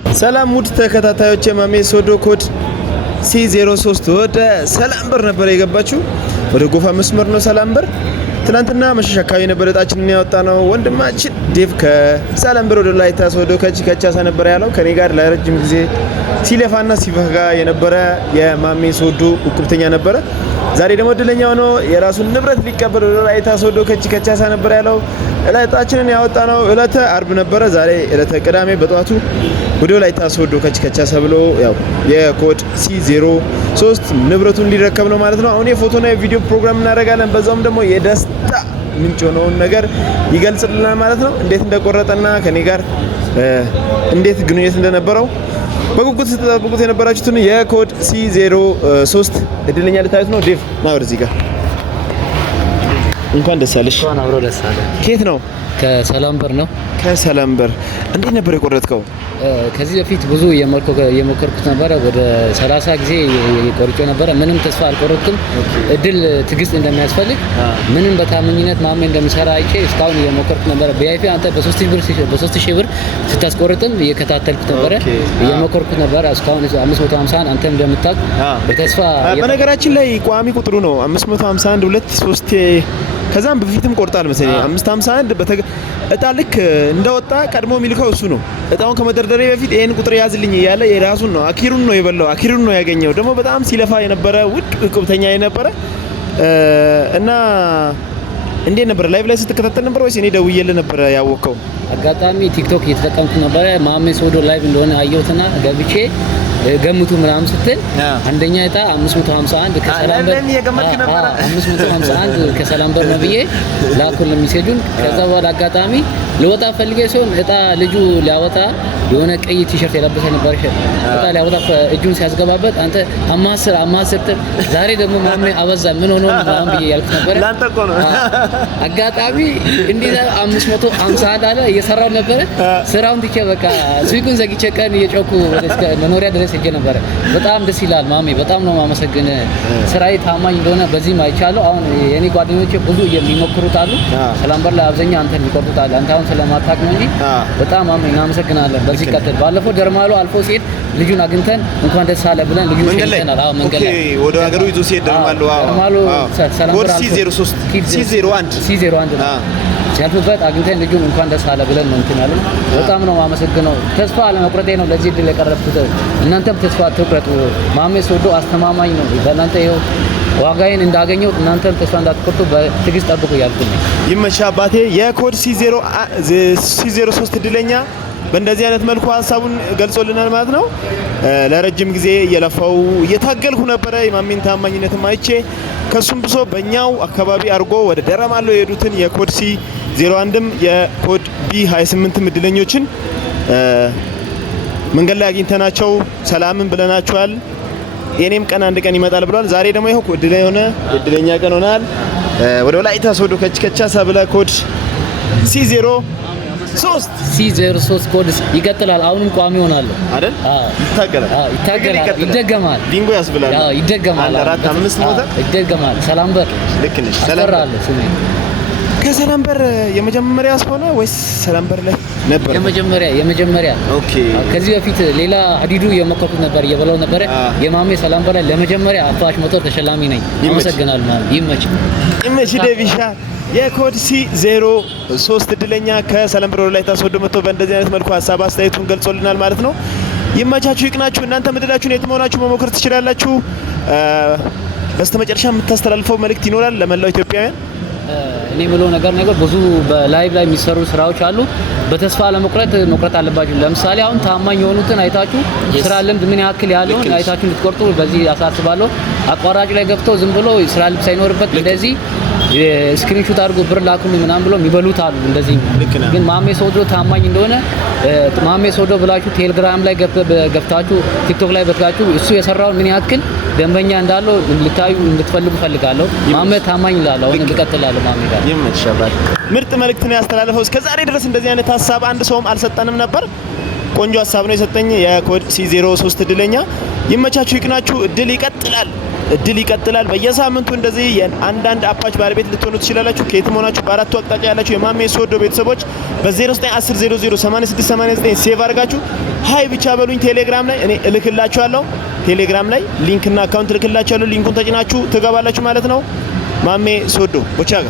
ሰላም ሙድ ተከታታዮች የማሜ ሶዶ ኮድ C03 ወደ ሰላም በር ነበር የገባችሁ። ወደ ጎፋ መስመር ነው ሰላም በር። ትናንትና መሸሻ አካባቢ ነበር እጣችንን ያወጣ ነው ወንድማችን ዴቭ ከሰላም በር ወደ ላይታ ሶዶ ከቻሳ ነበር ያለው። ከኔ ጋር ለረጅም ጊዜ ሲለፋና ሲፈጋ የነበረ የማሜ ሶዶ ቁጥብተኛ ነበረ። ዛሬ ደግሞ እድለኛ ሆኖ የራሱን ንብረት ሊቀበል ወደ ላይታ ሶዶ ከቻሳ ነበር ያለው። እጣችንን ያወጣ ነው እለተ አርብ ነበረ። ዛሬ እለተ ቅዳሜ በጧቱ ወደ ላይታ ሶዶ ከቻሳ ብሎ ያው የኮድ C03 ንብረቱን ሊረከብ ነው ማለት ነው። አሁን የፎቶና የቪዲዮ ፕሮግራም እናደርጋለን። በዛውም ደግሞ የደስታ ምንጭ ሆነውን ነገር ይገልጽልናል ማለት ነው። እንዴት እንደቆረጠና ከኔ ጋር እንዴት ግንኙነት እንደነበረው በጉጉት ስትጠብቁት የነበራችሁትን የኮድ C03 እድለኛ ልታዩት ነው። ዴቭ ና ወደዚህ ጋር እንኳን ደስ አለሽ። እንኳን አብሮ ደስ አለ። ከየት ነው? ከሰላም በር ነው። ከሰላም በር። እንዴት ነበር የቆረጥከው? ከዚህ በፊት ብዙ የሞከርኩት ነበረ። ወደ 30 ጊዜ ቆርጬ ነበረ። ምንም ተስፋ አልቆረጥኩም። እድል ትግስት እንደሚያስፈልግ ምንም በታማኝነት ማሜ እንደሚሰራ አይቼ እስካሁን የሞከርኩት ነበረ። ቢአይፒ አንተ በ3000 ብር ስታስቆርጥም እየከታተልኩት ነበረ፣ እየሞከርኩት ነበረ። እስካሁን 551 አንተ እንደምታውቅ በተስፋ በነገራችን ላይ ቋሚ ቁጥሩ ነው 551 2 3 ከዛም በፊትም ቆርጣል መሰለኝ 551 እጣ ልክ እንደወጣ ቀድሞ የሚልከው እሱ ነው። እጣውን ከመደርደሬ በፊት ይሄን ቁጥር ያዝልኝ እያለ የራሱን ነው አኪሩን ነው የበላው፣ አኪሩን ነው ያገኘው። ደግሞ በጣም ሲለፋ የነበረ ውድ ቁጥብተኛ የነበረ እና እንዴት ነበር? ላይቭ ላይ ስትከታተል ነበር ወይስ እኔ ደውዬልህ ነበር ያወቀው? አጋጣሚ ቲክቶክ እየተጠቀምኩ ነበረ። ማሜ ሶዶ ላይቭ እንደሆነ አየሁትና ገብቼ ገምቱ ምናምን ስትል አንደኛ እጣ 551 ከሰላም በር 551 ከሰላም በር ነው ብዬ ላኩል ሜሴጁን። ከዛ በኋላ አጋጣሚ ልወጣ ፈልጌ ሲሆን እጣ ልጁ ሊያወጣ የሆነ ቀይ ቲሸርት የለበሰ ነበር። እጣ ሊያወጣ እጁን ሲያስገባበት አንተ አማስር ዛሬ ደግሞ ማሜ አበዛ ምን ሆኖ ምናምን ብዬ ያልኩት ነበር። ላንተ እኮ ነው አጋጣሚ እንዴት 551 አለ እየሰራው ነበር። ስራውን ትቼ በቃ ስዊኩን ዘግቼ ቀን እየጮኩ እስከ መኖሪያ ድረስ ሄጄ ነበር። በጣም ደስ ይላል ማሜ፣ በጣም ነው ማመሰግን። ስራዬ ታማኝ እንደሆነ በዚህም አይቻለሁ። አሁን የኔ ጓደኞቼ ብዙ የሚሞክሩት አሉ። ሰላም በር ላይ አብዛኛው አንተ የሚቆርጡት አለ። አንተ አሁን ስለማታውቅ ነው እንጂ በጣም ማሜ እናመሰግናለን። በዚህ ቀጥል። ባለፈው ደርማሎ አልፎ ሲሄድ ልጁን አግኝተን እንኳን ደስ አለ ብለን ልጁን ሸኝተናል። አዎ መንገድ ላይ ወደ ሀገሩ ይዞ ሲሄድ ደርማሎ ሰላም በር C01 ሲያልፉበት አግኝተን ልጁን እንኳን ደስ አለ ብለን ነው እንትን ያለው። በጣም ነው ማመሰግነው። ተስፋ አለመቁረጤ ነው ለዚህ እድል የቀረብኩት። እናንተም ተስፋ አትቁረጡ። ማሜ ሶዶ አስተማማኝ ነው። በእናንተ ይኸው ዋጋዬን እንዳገኘው እናንተም ተስፋ እንዳትቆርጡ በትግስት ጠብቁ እያልኩ ነው። ይመቻ አባቴ። የኮድ C03 እድለኛ በእንደዚህ አይነት መልኩ ሀሳቡን ገልጾልናል ማለት ነው። ለረጅም ጊዜ እየለፋው እየታገልኩ ነበረ። የማሜን ታማኝነትም አይቼ ከሱም ብሶ በእኛው አካባቢ አድርጎ ወደ ደረማሎ የሄዱትን የኮድ C01ም የኮድ B28 እድለኞችን መንገድ ላይ አግኝተናቸው ሰላምን ብለናቸዋል። የኔም ቀን አንድ ቀን ይመጣል ብሏል። ዛሬ ደግሞ ይሄው እድለኛ ቀን ሆናል። ወደ ላይታ ሶዶ ከቻሳ ብለ ኮድ C03 ኮድ ይቀጥላል። አሁንም ቋሚ ሆናል አይደል? ይታገላል። ይደገማል። ቢንጎ ያስብላል። ይደገማል። 4 5 ሞተ ይደገማል። ሰላም በር ልክ ነሽ። ሰላም ከሰላም በር የመጀመሪያ ሆነ ወይስ ሰላም በር ላይ ነበር? የመጀመሪያ ኦኬ። ከዚህ በፊት ሌላ ሀዲዱ የሞከርኩት ነበር እየበላው ነበር። የማሜ ሰላም በር ላይ ለመጀመሪያ አፋሽ ሞተር ተሸላሚ ነኝ። አመሰግናለሁ ማሜ። ይመች ዴቪሻ። የኮድ C03 እድለኛ ከሰላም በር ላይ ታስወዶ መጥቶ በእንደዚህ አይነት መልኩ ሀሳብ አስተያየቱን ገልጾልናል ማለት ነው። ይመቻችሁ፣ ይቅናችሁ። እናንተ ምድላችሁን የት መሆናችሁ መሞከር ትችላላችሁ። በስተመጨረሻ የምታስተላልፈው መልእክት ይኖራል ለመላው ኢትዮጵያውያን? እኔ የምለው ነገር ብዙ በላይቭ ላይ የሚሰሩ ስራዎች አሉ። በተስፋ ለመቁረጥ አለባችሁ። ለምሳሌ አሁን ታማኝ የሆኑትን አይታችሁ ስራ ልምድ ምን ያክል ያለውን አይታችሁ እንድትቆርጡ በዚህ አሳስባለሁ። አቋራጭ ላይ ገብተው ዝም ብሎ ስራ ልምድ ሳይኖርበት እንደዚህ ስክሪንሾት አድርጎ ብር ላኩልኝ ምናምን ብሎ የሚበሉት አሉ። እንደዚህ ግን ማሜ ሶዶ ታማኝ እንደሆነ ማሜ ሶዶ ብላችሁ ቴሌግራም ላይ ገብታችሁ ቲክቶክ ላይ በትላችሁ እሱ የሰራውን ምን ያክል ደንበኛ እንዳለው ልታዩ እንድትፈልጉ ፈልጋለሁ። ማሜ ታማኝ ይላል። አሁን እንቀጥላለሁ። ማሜ ጋር ይመችሻል። ምርጥ መልእክት ነው ያስተላለፈው። እስከዛሬ ድረስ እንደዚህ አይነት ሀሳብ አንድ ሰውም አልሰጠንም ነበር። ቆንጆ ሀሳብ ነው የሰጠኝ የኮድ C03 እድለኛ። ይመቻችሁ፣ ይቅናችሁ። እድል ይቀጥላል። በየሳምንቱ እንደዚህ የአንዳንድ አፓች ባለቤት ልትሆኑ ትችላላችሁ። ከየትም ሆናችሁ በአራቱ አቅጣጫ ያላችሁ የማሜ ሶዶ ቤተሰቦች በ0910008689 ሴቭ አድርጋችሁ ሃይ ብቻ በሉኝ ቴሌግራም ላይ እኔ እልክላችኋለሁ። ቴሌግራም ላይ ሊንክና አካውንት እልክላችኋለሁ። ሊንኩን ተጭናችሁ ትገባላችሁ ማለት ነው። ማሜ ሶዶ ቦቻጋ